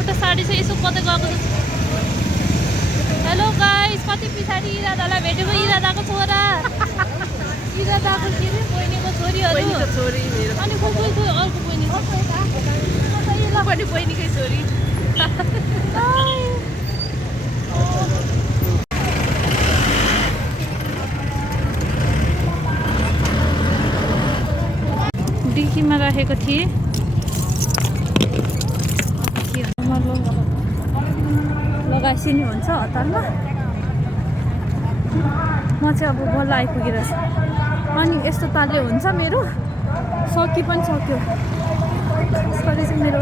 एउटा साडी चाहिँ यसो कतै गएको जस्तो। हेलो गाइस, कति पछाडि इरादालाई भेटेको, इरादाको छोरा, इरादाको के अरे बहिनीको छोरीहरू, अनि को अर्को बहिनी पनि बहिनीकै छोरी। डिकीमा राखेको थिएँ। लगाइसिनी हुन्छ हतारमा। म चाहिँ अब बल्ल आइपुगेर छु। अनि यस्तो तालले हुन्छ मेरो, सकि पनि सक्यो। यसपालि चाहिँ मेरो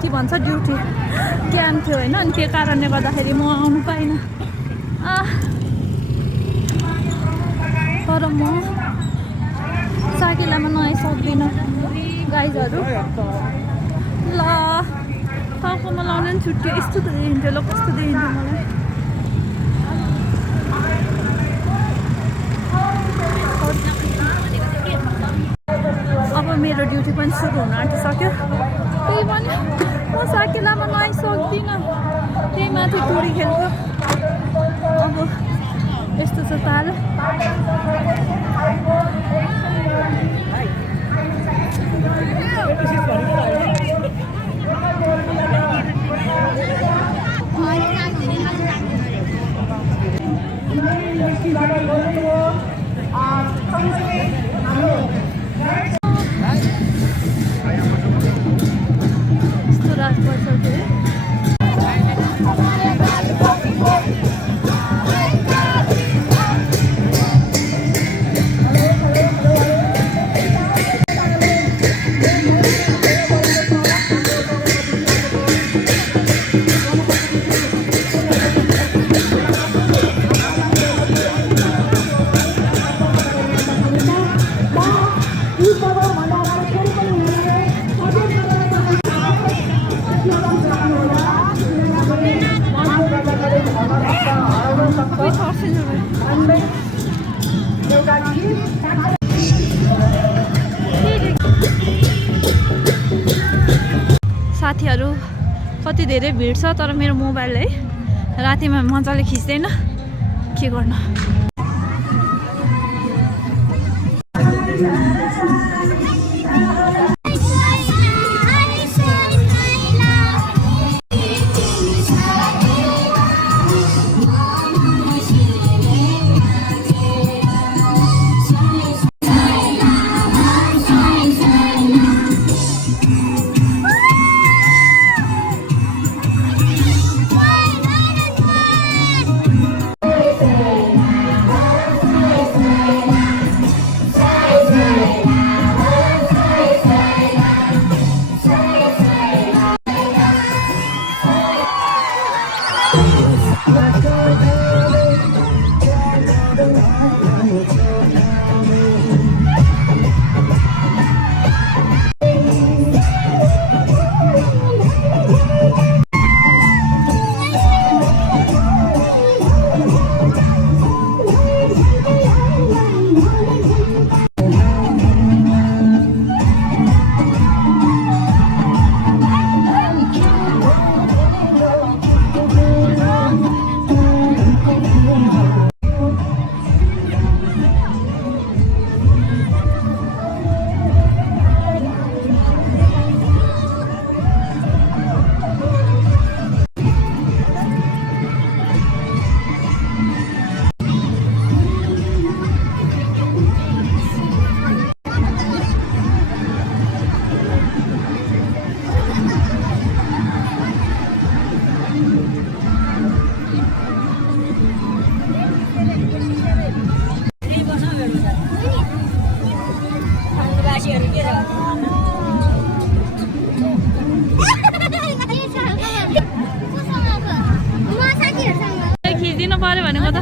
के भन्छ ड्युटी क्याम्प थियो होइन, अनि त्यो कारणले गर्दाखेरि म आउनु पाइनँ। तर म साकेलामा नआइसक्दिनँ गाइजहरू। ल टाउकोमा लाउनु नि छुट्यो। यस्तो त देखिन्थ्यो, ल कस्तो देखिन्थ्यो मलाई। अब मेरो ड्युटी पनि सुरु हुन आँटिसक्यो। त्यही पनि म साकेलामा नआइसक्दिनँ, त्यही माथि टुरी खेलको। अब यस्तो छ ताल। यस्तो रात पर्छ फेरि। साथीहरू कति धेरै भिड छ, तर मेरो मोबाइल है रातिमा मजाले खिच्दैन, के गर्नु। खिचिदिनु पर्यो भनेको त।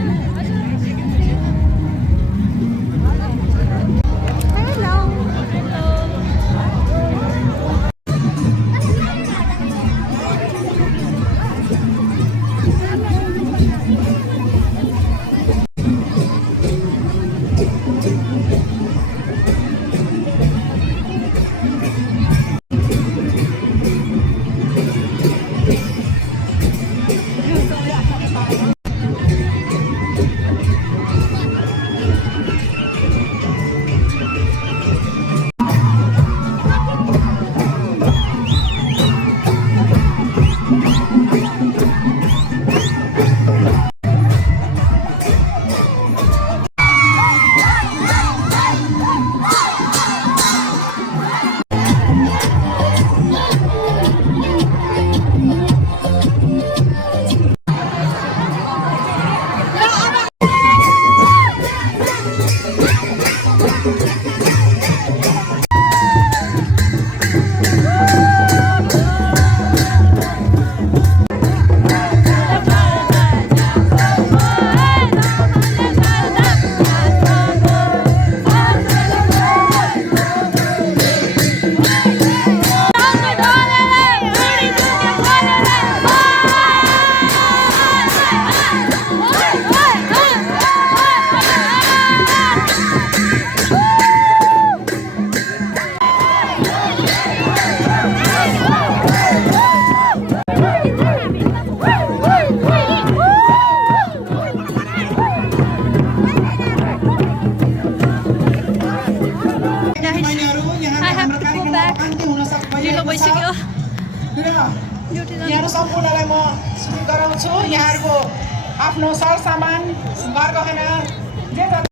ढिलो भइसक्यो यहाँहरू सम्पूर्णलाई म सुरु गराउँछु। यहाँहरूको आफ्नो सरसामान घरगहना जे